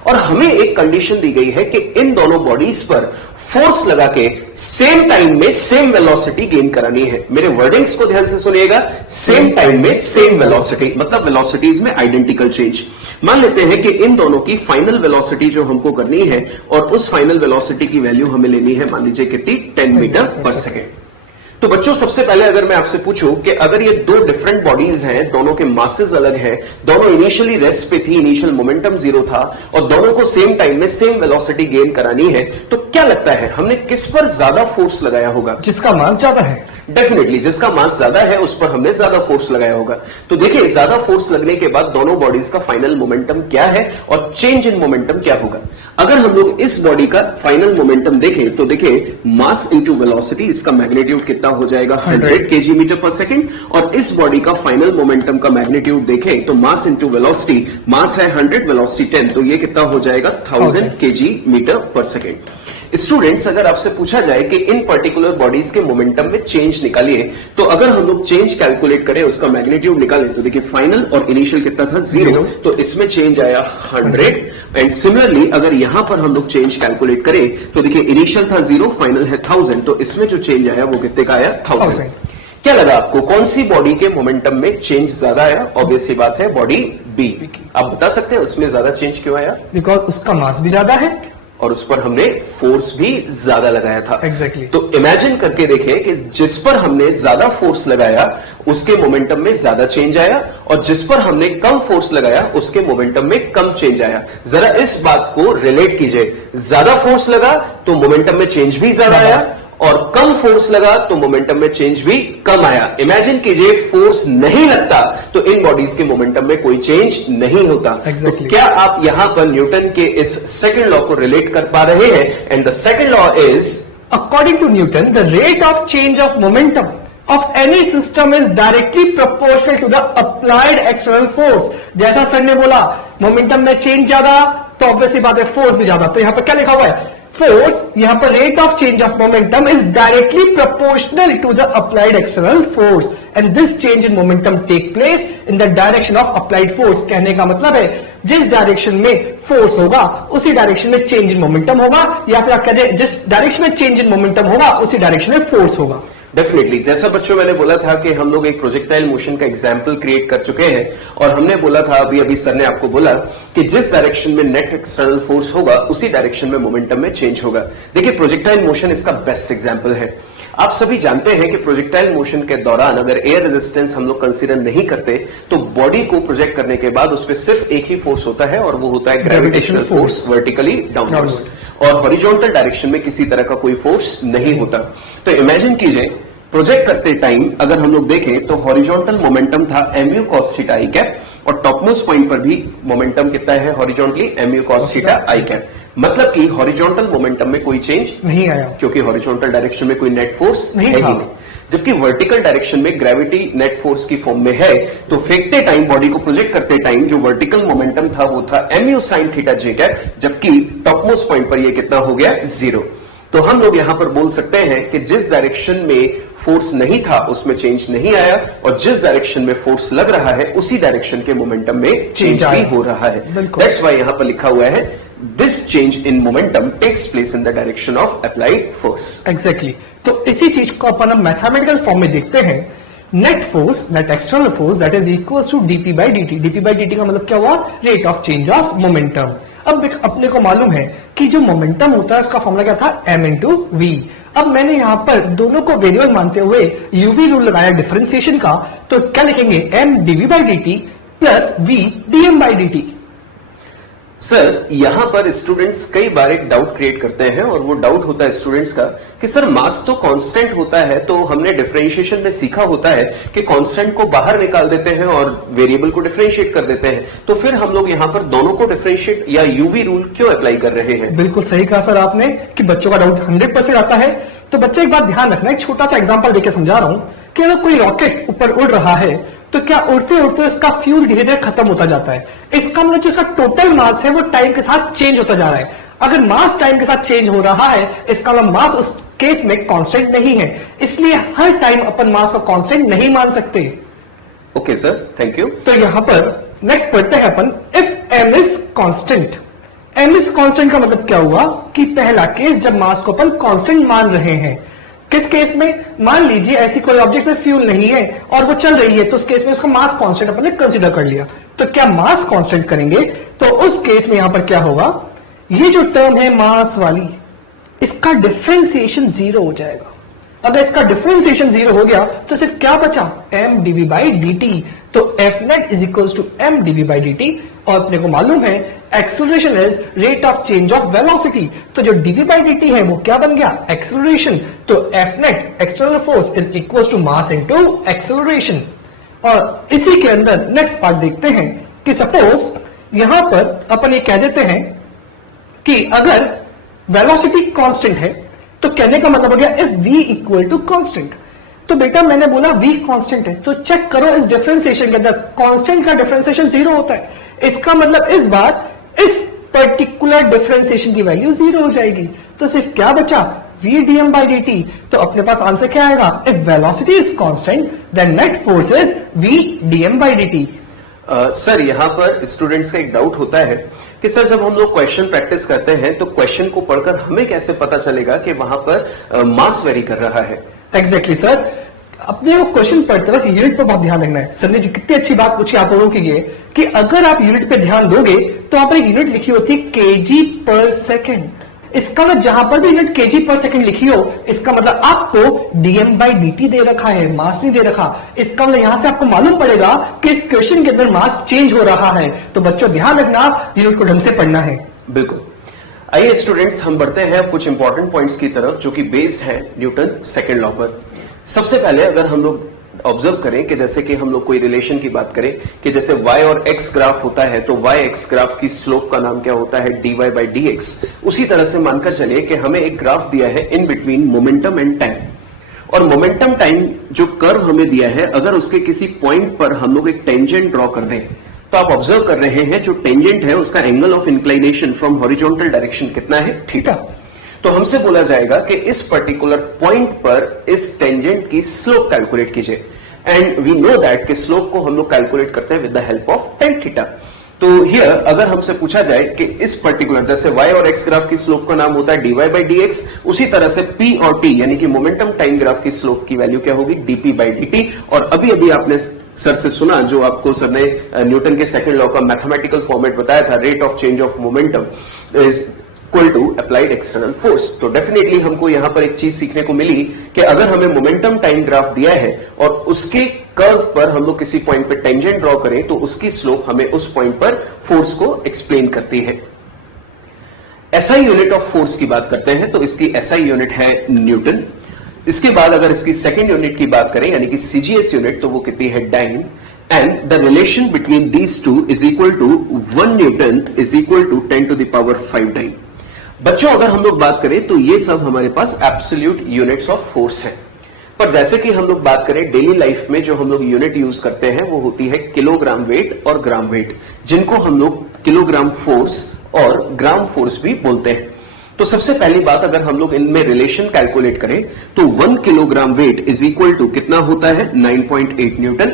और हमें एक कंडीशन दी गई है कि इन दोनों बॉडीज पर फोर्स लगा के सेम टाइम में सेम वेलोसिटी गेन करानी है। मेरे वर्डिंग्स को ध्यान से सुनिएगा, सेम टाइम में सेम वेलोसिटी मतलब वेलोसिटीज में आइडेंटिकल चेंज। मान लेते हैं कि इन दोनों की फाइनल वेलोसिटी जो हमको करनी है, और उस फाइनल वेलोसिटी की वैल्यू हमें लेनी है, मान लीजिए कितनी, 10 मीटर पर सेकेंड। तो बच्चों सबसे पहले अगर मैं आपसे पूछूं कि अगर ये दो डिफरेंट बॉडीज हैं, दोनों के मासेस अलग हैं, दोनों इनिशियली रेस्ट पे थी, इनिशियल मोमेंटम जीरो था और दोनों को सेम टाइम में सेम वेलोसिटी गेन करानी है, तो क्या लगता है हमने किस पर ज्यादा फोर्स लगाया होगा? जिसका मास ज्यादा है। डेफिनेटली जिसका मास ज्यादा है उस पर हमने ज्यादा फोर्स लगाया होगा। तो देखिए ज्यादा फोर्स लगने के बाद दोनों बॉडीज का फाइनल मोमेंटम क्या है और चेंज इन मोमेंटम क्या होगा। अगर हम लोग इस बॉडी का फाइनल मोमेंटम देखें तो देखिए मास इनटू वेलोसिटी, इसका मैग्नीट्यूड कितना हो जाएगा 100 kg मीटर पर सेकंड, और इस बॉडी का फाइनल मोमेंटम का मैग्नीट्यूड देखें तो मास इनटू वेलोसिटी, मास है 100 वेलोसिटी 10, तो ये कितना हो जाएगा 1000 kg मीटर पर सेकंड। स्टूडेंट्स अगर आपसे पूछा जाए कि इन पर्टिकुलर बॉडीज के मोमेंटम में चेंज निकालिए, तो अगर हम लोग चेंज कैलकुलेट करें, उसका मैग्नीट्यूड निकालें, तो देखिए फाइनल और इनिशियल कितना था 0, तो इसमें चेंज आया 100। एंड सिमिलरली अगर यहां पर हम लोग चेंज कैलकुलेट करें तो देखिए इनिशियल था 0, फाइनल है 1000, तो इसमें जो चेंज आया वो कितने का आया 1000। क्या लगा आपको कौन सी बॉडी के मोमेंटम में चेंज ज्यादा आया? ऑब्वियस सी बात है बॉडी बी। आप बता सकते हैं उसमें ज्यादा चेंज क्यों आया? बिकॉज उसका मास भी ज्यादा है और उस पर हमने फोर्स भी ज्यादा लगाया था। Exactly. तो इमेजिन करके देखें कि जिस पर हमने ज्यादा फोर्स लगाया उसके मोमेंटम में ज्यादा चेंज आया और जिस पर हमने कम फोर्स लगाया उसके मोमेंटम में कम चेंज आया। जरा इस बात को रिलेट कीजिए, ज्यादा फोर्स लगा तो मोमेंटम में चेंज भी ज्यादा आया और कम फोर्स लगा तो मोमेंटम में चेंज भी कम आया। इमेजिन कीजिए फोर्स नहीं लगता तो इन बॉडीज के मोमेंटम में कोई चेंज नहीं होता। Exactly. तो क्या आप यहां पर न्यूटन के इस सेकंड लॉ को रिलेट कर पा रहे हैं? And the second law is, according to Newton the rate of change of momentum of any system is directly proportional to the applied external force। जैसा सर ने बोला मोमेंटम में चेंज ज्यादा तो ऑब्वियसली बात है फोर्स भी ज्यादा। तो यहां पर क्या लिखा हुआ है? फोर्स, यहां पर rate of change of momentum is directly proportional to the applied external force and this change in momentum take place in the direction of applied force. कहने का मतलब है जिस डायरेक्शन में फोर्स होगा उसी डायरेक्शन में चेंज इन मोमेंटम होगा, या फिर आप कहते हैं जिस डायरेक्शन में चेंज इन मोमेंटम होगा उसी डायरेक्शन में फोर्स होगा। डेफिनेटली जैसा बच्चों मैंने बोला था कि हम लोग एक प्रोजेक्टाइल मोशन का एग्जाम्पल क्रिएट कर चुके हैं और हमने बोला था अभी सर ने आपको बोला कि जिस डायरेक्शन में नेट एक्सटर्नल फोर्स होगा उसी डायरेक्शन में मोमेंटम में चेंज होगा। देखिए प्रोजेक्टाइल मोशन इसका बेस्ट एग्जाम्पल है। आप सभी जानते हैं कि प्रोजेक्टाइल मोशन के दौरान अगर एयर रेजिस्टेंस हम लोग कंसीडर नहीं करते तो बॉडी को प्रोजेक्ट करने के बाद उस पर सिर्फ एक ही फोर्स होता है और वो होता है ग्रेविटेशनल फोर्स वर्टिकली डाउनवर्ड्स, और हॉरिजॉन्टल डायरेक्शन में किसी तरह का कोई फोर्स नहीं होता। तो इमेजिन कीजिए प्रोजेक्ट करते टाइम अगर हम लोग देखें तो हॉरिजॉन्टल मोमेंटम था mu cos theta i cap और टॉपमोस्ट पॉइंट पर भी मोमेंटम कितना है horizontally mu cos theta i cap. मतलब कि हॉरिजॉन्टल मोमेंटम में कोई चेंज नहीं आया क्योंकि हॉरिजॉन्टल डायरेक्शन में कोई नेट फोर्स नहीं है ही था। नहीं, जबकि वर्टिकल डायरेक्शन में ग्रेविटी नेट फोर्स की फॉर्म में है। तो फेंकते टाइम बॉडी को प्रोजेक्ट करते टाइम जो वर्टिकल मोमेंटम था वो था mu sin theta j cap, जबकि टॉपमोस्ट पॉइंट पर ये कितना हो गया 0। तो हम लोग यहां पर बोल सकते हैं कि जिस डायरेक्शन में फोर्स नहीं था उसमें चेंज नहीं आया और जिस डायरेक्शन में फोर्स लग रहा है उसी डायरेक्शन के मोमेंटम में चेंज भी हो रहा है। दैट्स व्हाई यहां पर लिखा हुआ है this change in momentum takes place in the direction of applied force. Exactly. तो इसी चीज को अपन मैथमेटिकल फॉर्म में देखते हैं। Net force, net external force that is equal to dp by dt। dp by dt का मतलब क्या हुआ? Rate of change of momentum. अब अपने को मालूम है कि जो मोमेंटम होता है उसका फॉर्मूला क्या था? m into v. अब मैंने यहां पर दोनों को वेरिएबल मानते हुए यूवी रूल लगाया डिफरेंशिएशन का, तो क्या लिखेंगे? m dv by dt plus v dm by dt। Sir यहां पर स्टूडेंट्स कई बार एक डाउट क्रिएट करते हैं और वो डाउट होता है स्टूडेंट्स का कि सर मास तो कांस्टेंट होता है, तो हमने डिफरेंशिएशन में सीखा होता है कि कांस्टेंट को बाहर निकाल देते हैं और वेरिएबल को डिफरेंशिएट कर देते हैं, तो फिर हम लोग यहां पर दोनों को डिफरेंशिएट या यूवी रूल क्यों अप्लाई कर रहे हैं? बिल्कुल सही कहा सर आपने कि बच्चों का डाउट 100% आता है। तो बच्चे एक बात ध्यान रखना, एक छोटा सा एग्जाम्पल देकर समझा रहा हूं कि अगर कोई रॉकेट ऊपर उड़ रहा है तो क्या उड़ते उड़ते उसका फ्यूल धीरे धीरे खत्म होता जाता है। इसका मतलब जो उसका टोटल मास है वो टाइम के साथ चेंज होता जा रहा है। अगर मास टाइम के साथ चेंज हो रहा है इसका मतलब मास उस केस में कांस्टेंट नहीं है, इसलिए हर टाइम अपन मास को कांस्टेंट नहीं मान सकते। Okay sir, thank you. तो यहां पर नेक्स्ट पढ़ते हैं अपन, if m is constant. m is constant का मतलब क्या हुआ कि पहला केस जब मास को अपन कांस्टेंट मान रहे हैं। किस केस में? मान लीजिए ऐसी कोई ऑब्जेक्ट में फ्यूल नहीं है और वो चल रही है, तो उस केस में उसका मास कांस्टेंट अपन ने कंसीडर कर लिया। तो क्या मास कांस्टेंट करेंगे तो उस केस में यहां पर क्या होगा? ये जो टर्म है मास वाली, इसका डिफरेंशिएशन 0 हो जाएगा। अगर इसका डिफरेंशिएशन 0 हो गया तो सिर्फ क्या बचा, m dv by dt। तो F net is equals to m dv by dt, और अपने को मालूम है acceleration is rate of change of velocity, तो जो dv by dt है वो क्या बन गया, एक्सेलरेशन। तो F net external force is equals to mass into acceleration. और इसी के अंदर नेक्स्ट पार्ट देखते हैं कि सपोज यहां पर अपन ये कह देते हैं कि अगर वेलोसिटी कांस्टेंट है तो कहने का मतलब हो गया if v equal to constant. तो बेटा मैंने बोला v कांस्टेंट है, तो चेक करो इस डिफरेंशिएशन के अंदर कांस्टेंट का डिफरेंशिएशन 0 होता है, इसका मतलब इस बार इस पर्टिकुलर डिफरेंशिएशन की वैल्यू 0 हो जाएगी। तो सिर्फ क्या बचा, v dm by dt। तो अपने पास आंसर क्या आएगा, if velocity is constant then net force is v dm by dt। Sir यहां पर स्टूडेंट्स का एक डाउट होता है कि सर जब हम लोग क्वेश्चन प्रैक्टिस करते हैं तो क्वेश्चन को पढ़कर हमें कैसे पता चलेगा कि वहां पर मास वेरी कर रहा है। एग्जैक्टली सर, अपने वो क्वेश्चन पढ़ते वक्त यूनिट पर बहुत ध्यान रखना है। सर ने जी कितनी अच्छी बात पूछी आप लोगों के लिए कि अगर आप यूनिट पे ध्यान दोगे तो वहां पर एक यूनिट लिखी होती है केजी पर सेकेंड। इसका मतलब जहां पर भी यूनिट केजी पर सेकंड लिखी हो, इसका मतलब आपको dm by dt दे रखा है, मास नहीं दे रखा। इसका मतलब यहां से आपको मालूम पड़ेगा कि इस क्वेश्चन के अंदर मास चेंज हो रहा है। तो बच्चों ध्यान रखना, यूनिट को ढंग से पढ़ना है। बिल्कुल। आइए स्टूडेंट्स हम बढ़ते हैं कुछ इंपॉर्टेंट पॉइंट्स की तरफ जो कि बेस्ड है न्यूटन सेकंड लॉ पर। सबसे पहले अगर हम लोग ऑब्जर्व करें कि जैसे कि हम लोग कोई रिलेशन की बात करें कि जैसे y और x ग्राफ होता है तो y x ग्राफ की स्लोप का नाम क्या होता है, dy by dx। उसी तरह से मानकर चलिए कि हमें एक ग्राफ दिया है in between momentum and time, और मोमेंटम टाइम जो कर्व हमें दिया है अगर उसके किसी पॉइंट पर हम लोग एक टेंजेंट ड्रॉ कर दें तो आप ऑब्जर्व कर रहे हैं जो टेंजेंट है उसका angle of inclination from horizontal direction कितना है, थीटा। तो हमसे बोला जाएगा कि इस पर्टिकुलर पॉइंट पर इस टेंजेंट की स्लोप कैलकुलेट कीजिए, एंड वी नो दैट कि स्लोप को हम लोग कैलकुलेट करते हैं with the help of tan theta. तो हियर अगर हमसे पूछा जाए कि इस पर्टिकुलर जैसे y और x ग्राफ की स्लोप का नाम होता है dy by dx, उसी तरह से p और t यानी कि मोमेंटम टाइम ग्राफ की स्लोप की वैल्यू क्या होगी, dp by dt। और अभी अभी आपने सर से सुना, जो आपको सर ने न्यूटन के सेकंड लॉ का मैथमेटिकल फॉर्मेट बताया था, rate of change of momentum is equal to applied external force. तो डेफिनेटली हमको यहां पर एक चीज सीखने को मिली कि अगर हमें मोमेंटम टाइम ग्राफ दिया है और उसके कर्व पर हम लोग किसी पॉइंट पर टेंजेंट ड्रॉ करें तो उसकी स्लोप हमें उस पॉइंट पर फोर्स को एक्सप्लेन करती है। एसआई यूनिट ऑफ फोर्स की बात करते हैं तो इसकी एसआई यूनिट है न्यूटन। इसके बाद अगर इसकी सेकेंड यूनिट की बात करें यानी कि सीजीएस यूनिट, तो वो कितनी है, dine. And the relation between these two is equal to 1 Newton is equal to 10 to the power 5 dyne। बच्चों अगर हम लोग बात करें तो ये सब हमारे पास एब्सोल्यूट यूनिट्स ऑफ फोर्स है, पर जैसे कि हम लोग बात करें डेली लाइफ में जो हम लोग यूनिट यूज करते हैं वो होती है किलोग्राम वेट और ग्राम वेट, जिनको हम लोग किलोग्राम फोर्स और ग्राम फोर्स भी बोलते हैं। तो सबसे पहली बात अगर हम लोग इनमें रिलेशन कैलकुलेट करें तो 1 kilogram weight is equal to कितना होता है, 9.8 newton,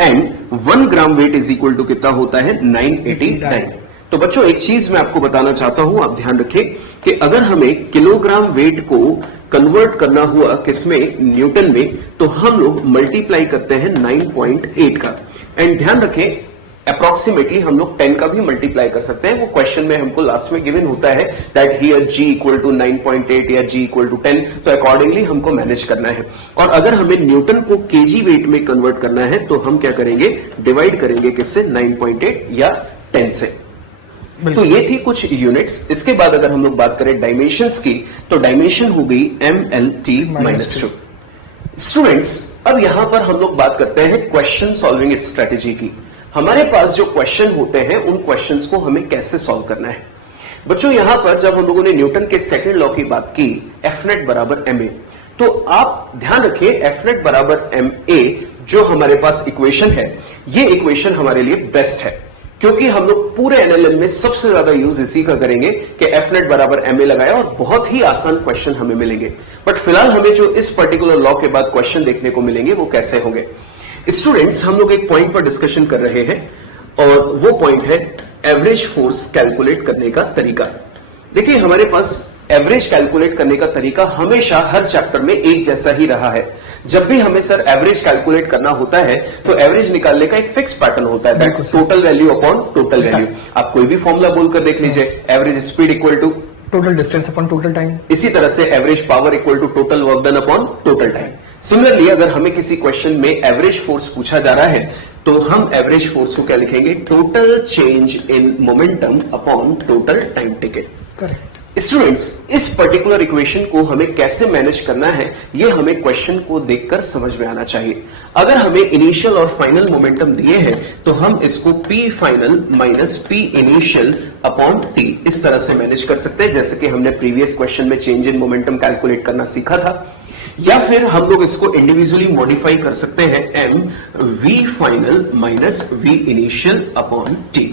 and 1 gram weight is equal to कितना होता है, 989। तो बच्चों एक चीज मैं आपको बताना चाहता हूं, आप ध्यान रखें कि अगर हमें किलोग्राम वेट को कन्वर्ट करना हुआ किसमें, न्यूटन में, तो हम लोग मल्टीप्लाई करते हैं 9.8 का, एंड ध्यान रखें अप्रोक्सीमेटली हम लोग 10 का भी मल्टीप्लाई कर सकते हैं। वो क्वेश्चन में हमको लास्ट में गिवन होता है that here g equal to 9.8 या g इक्वल टू 10, तो अकॉर्डिंगली हमको मैनेज करना है। और अगर हमें न्यूटन को केजी वेट में कन्वर्ट करना है तो हम क्या करेंगे, डिवाइड करेंगे किससे, 9.8 या 10 से। तो ये थी कुछ यूनिट्स। इसके बाद अगर हम लोग बात करें डायमेंशंस की तो डायमेंशन हो गई MLT-2। स्टूडेंट्स अब यहां पर हम लोग बात करते हैं क्वेश्चन सॉल्विंग स्ट्रेटेजी की। हमारे पास जो क्वेश्चन होते हैं उन क्वेश्चंस को हमें कैसे सॉल्व करना है। बच्चों यहां पर जब हम लोगों ने न्यूटन के सेकंड लॉ की बात की, F नेट बराबर ma, तो आप ध्यान रखिए F नेट बराबर ma जो हमारे पास इक्वेशन है, ये इक्वेशन हमारे लिए बेस्ट है, क्योंकि हम लोग पूरे एनएलएम में सबसे ज्यादा यूज इसी का करेंगे कि F नेट बराबर ma लगाया और बहुत ही आसान क्वेश्चन हमें मिलेंगे। बट फिलहाल हमें जो इस पर्टिकुलर लॉ के बाद क्वेश्चन देखने को मिलेंगे वो कैसे होंगे। स्टूडेंट्स हम लोग एक पॉइंट पर डिस्कशन कर रहे हैं और वो पॉइंट है एवरेज फोर्स कैलकुलेट करने का तरीका। देखिए हमारे पास एवरेज कैलकुलेट करने का तरीका हमेशा हर चैप्टर में एक जैसा ही रहा है। जब भी हमें सर एवरेज कैलकुलेट करना होता है तो एवरेज निकालने का एक फिक्स पैटर्न होता है, that total value upon total value. आप कोई भी फॉर्मूला बोलकर देख लीजिए, average speed equal to total distance upon total time. इसी तरह से average power equal to total work done upon total time. Similarly अगर हमें किसी क्वेश्चन में एवरेज फोर्स पूछा जा रहा है तो हम एवरेज फोर्स को क्या लिखेंगे, total change in momentum upon total time taken. Correct. Students, इस पर्टिकुलर इक्वेशन को हमें कैसे मैनेज करना है ये हमें क्वेश्चन को देखकर समझ में आना चाहिए। अगर हमें इनिशियल और फाइनल मोमेंटम दिए हैं तो हम इसको P final minus P initial upon T इस तरह से मैनेज कर सकते हैं, जैसे कि हमने प्रीवियस क्वेश्चन में चेंज इन मोमेंटम कैलकुलेट करना सीखा था। या फिर हम लोग इसको इंडिविजुअली मॉडिफाई कर सकते हैं M V final minus V initial upon T।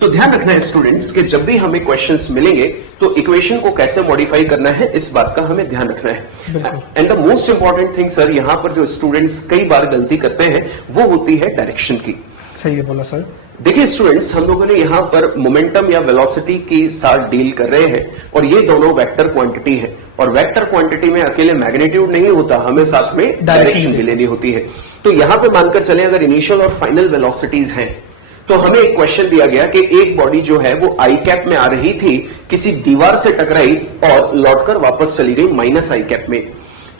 तो ध्यान रखना है स्टूडेंट्स कि जब भी हमें क्वेश्चंस मिलेंगे तो इक्वेशन को कैसे मॉडिफाई करना है इस बात का हमें ध्यान रखना है। And the most important thing sir, यहां पर जो स्टूडेंट्स कई बार गलती करते हैं वो होती है डायरेक्शन की। सही है बोला सर। देखिए स्टूडेंट्स, हम लोगों ने यहां पर मोमेंटम या वेलोसिटी के साथ डील कर रहे हैं और ये दोनों वेक्टर क्वांटिटी है और वेक्टर क्वांटिटी में अकेले मैग्नीट्यूड नहीं होता, हमें साथ में डायरेक्शन भी लेनी होती है। तो यहां पर मानकर चले अगर इनिशियल और फाइनल वेलोसिटीज हैं तो हमें एक क्वेश्चन दिया गया कि एक बॉडी जो है वो आई कैप में आ रही थी, किसी दीवार से टकराई और लौटकर वापस चली गई माइनस आई कैप में।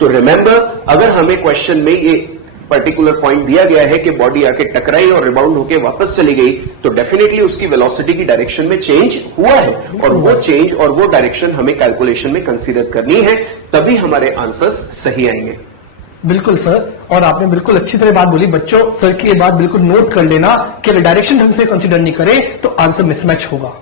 तो रिमेंबर, अगर हमें क्वेश्चन में ये पर्टिकुलर पॉइंट दिया गया है कि बॉडी आके टकराई और रिबाउंड होकर वापस चली गई, तो डेफिनेटली उसकी वेलोसिटी की डायरेक्शन में चेंज हुआ है और वो चेंज और वो डायरेक्शन हमें कैलकुलेशन में कंसीडर करनी है, तभी हमारे आंसर्स सही आएंगे। बिल्कुल सर, और आपने बिल्कुल अच्छी तरह बात बोली। बच्चों, सर की ये बात बिल्कुल नोट कर लेना कि अगर डायरेक्शन ढंग से कंसीडर नहीं करें तो आंसर मिसमैच होगा।